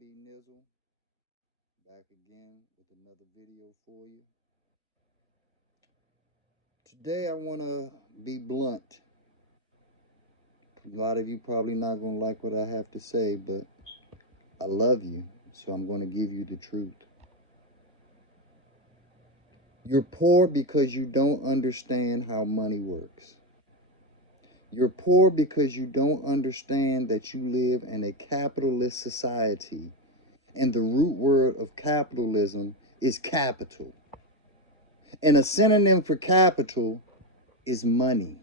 B Nizzle, back again with another video for you. Today I want to be blunt. A lot of you probably not going to like what I have to say, but I love you, so I'm going to give you the truth. You're poor because you don't understand how money works. You're poor because you don't understand that you live in a capitalist society, and the root word of capitalism is capital. And a synonym for capital is money.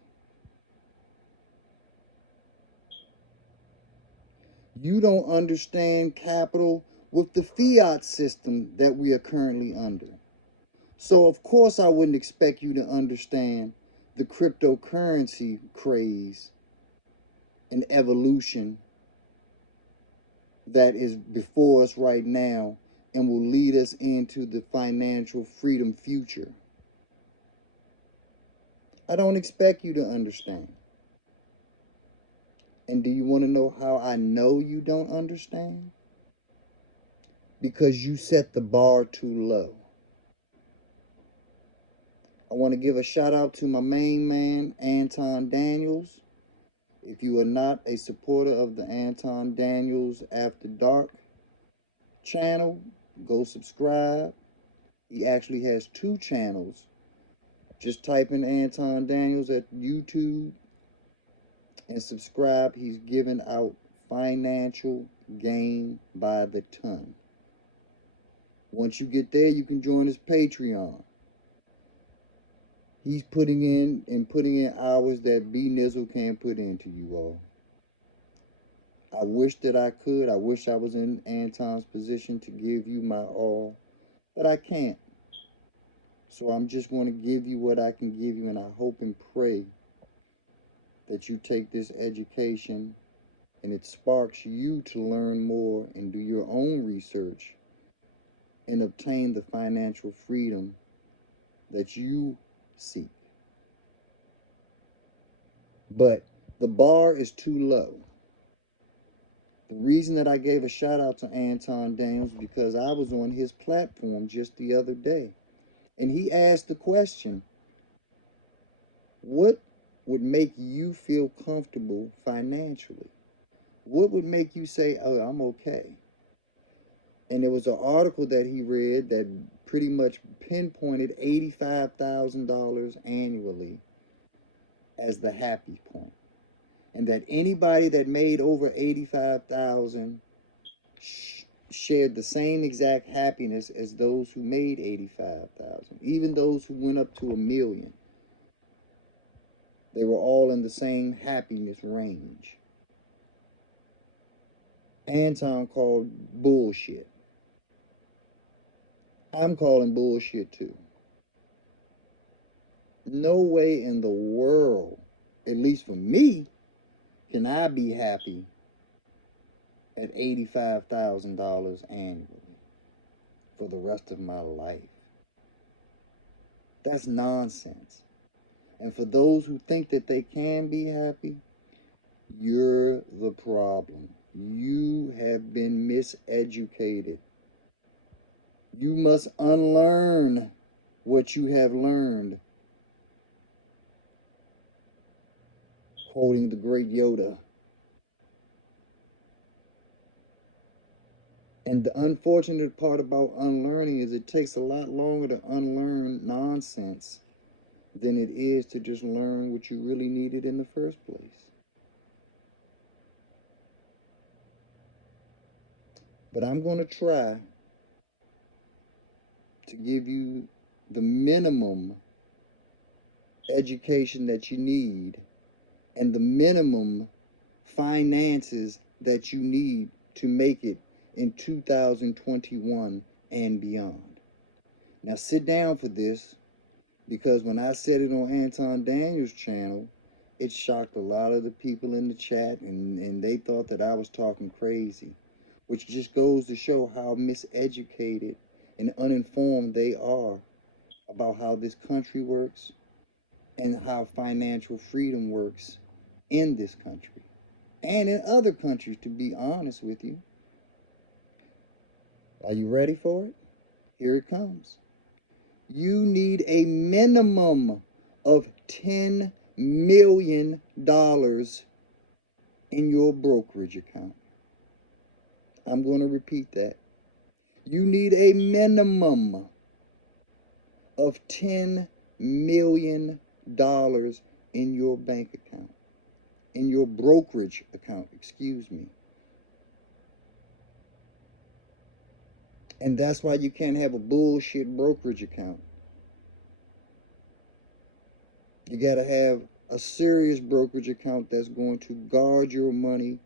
You don't understand capital with the fiat system that we are currently under. So, of course, I wouldn't expect you to understand the cryptocurrency craze and evolution that is before us right now and will lead us into the financial freedom future. I don't expect you to understand. And do you want to know how I know you don't understand? Because you set the bar too low. I want to give a shout out to my main man, Anton Daniels. If you are not a supporter of the Anton Daniels After Dark channel, go subscribe. He actually has two channels. Just type in Anton Daniels at YouTube and subscribe. He's giving out financial gain by the ton. Once you get there, you can join his Patreon. He's putting in hours that B Nizzle can't put into you all. I wish that I could. I wish I was in Anton's position to give you my all, but I can't. So I'm just going to give you what I can give you, and I hope and pray that you take this education and it sparks you to learn more and do your own research and obtain the financial freedom that you seek. But the bar is too low. The reason that I gave a shout out to Anton Daniels is because I was on his platform just the other day. And he asked the question, what would make you feel comfortable financially? What would make you say, oh, I'm okay? And there was an article that he read that pretty much pinpointed $85,000 annually as the happy point. And that anybody that made over 85,000 shared the same exact happiness as those who made 85,000. Even those who went up to 1,000,000. They were all in the same happiness range. Anton called bullshit. I'm calling bullshit too. No way in the world, at least for me, can I be happy at $85,000 annually for the rest of my life. That's nonsense. And for those who think that they can be happy, you're the problem. You have been miseducated. You must unlearn what you have learned. Quoting the great Yoda. And the unfortunate part about unlearning is it takes a lot longer to unlearn nonsense than it is to just learn what you really needed in the first place. But I'm going to try to give you the minimum education that you need and the minimum finances that you need to make it in 2021 and beyond. Now sit down for this, because when I said it on Anton Daniels' channel, it shocked a lot of the people in the chat, and they thought that I was talking crazy, which just goes to show how miseducated and uninformed they are about how this country works and how financial freedom works in this country and in other countries, to be honest with you. Are you ready for it? Here it comes. You need a minimum of $10 million in your brokerage account. I'm going to repeat that. You need a minimum of $10 million in your bank account, in your brokerage account, excuse me. And that's why you can't have a bullshit brokerage account. You got to have a serious brokerage account that's going to guard your money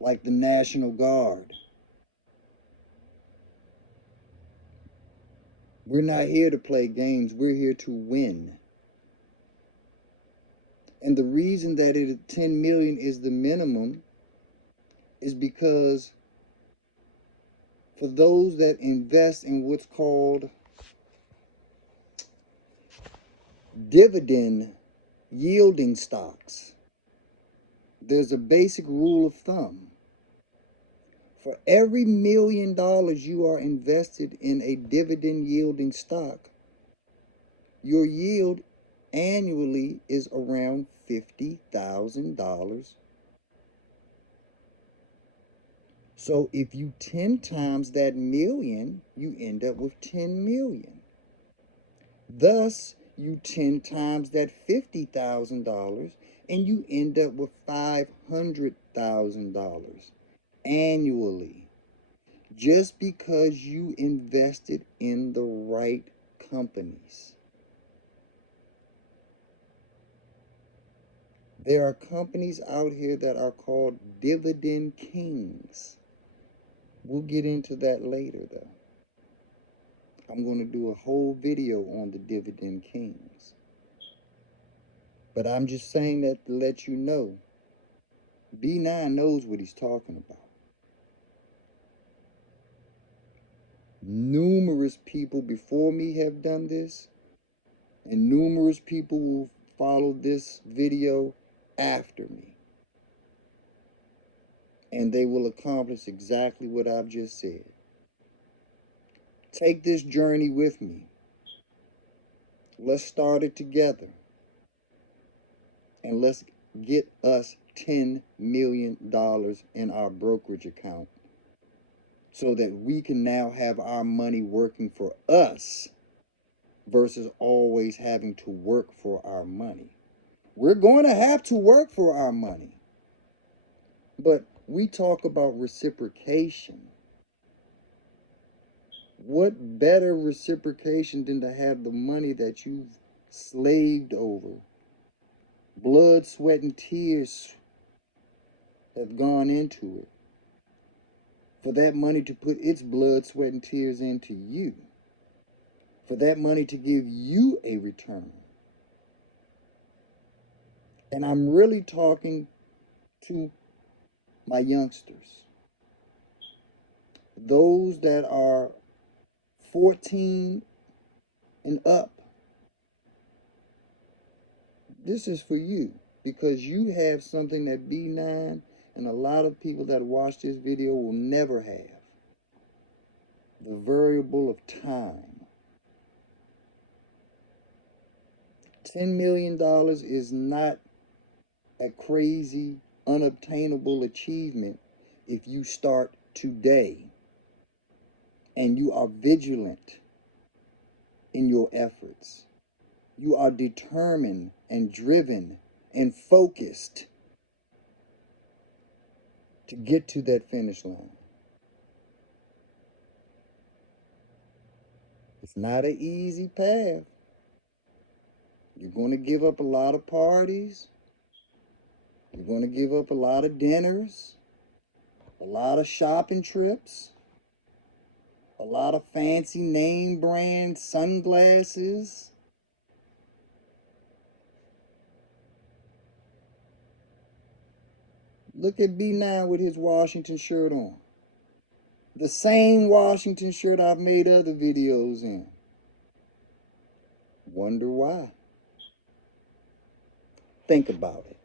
like the National Guard. We're not here to play games. We're here to win. And the reason that 10 million is the minimum is because for those that invest in what's called dividend yielding stocks, there's a basic rule of thumb. For every $1 million you are invested in a dividend yielding stock, your yield annually is around $50,000. So if you 10 times that million, you end up with 10 million. Thus, you 10 times that $50,000 and you end up with $500,000 annually, just because you invested in the right companies. There are companies out here that are called dividend kings. We'll get into that later, though. I'm going to do a whole video on the dividend kings. But I'm just saying that to let you know, B9 knows what he's talking about. Numerous people before me have done this, and numerous people will follow this video after me. And they will accomplish exactly what I've just said. Take this journey with me. Let's start it together. And let's get us $10 million in our brokerage account so that we can now have our money working for us versus always having to work for our money. We're going to have to work for our money. But we talk about reciprocation. What better reciprocation than to have the money that you've slaved over? Blood, sweat, and tears have gone into it. For that money to put its blood, sweat, and tears into you. For that money to give you a return. And I'm really talking to my youngsters. Those that are 14 and up. This is for you because you have something that B9 and a lot of people that watch this video will never have. The variable of time. $10 million is not a crazy, unobtainable achievement if you start today and you are vigilant in your efforts. You are determined and driven and focused to get to that finish line. It's not an easy path. You're going to give up a lot of parties. You're going to give up a lot of dinners, a lot of shopping trips, a lot of fancy name brand sunglasses. Look at B9 with his Washington shirt on. The same Washington shirt I've made other videos in. Wonder why? Think about it.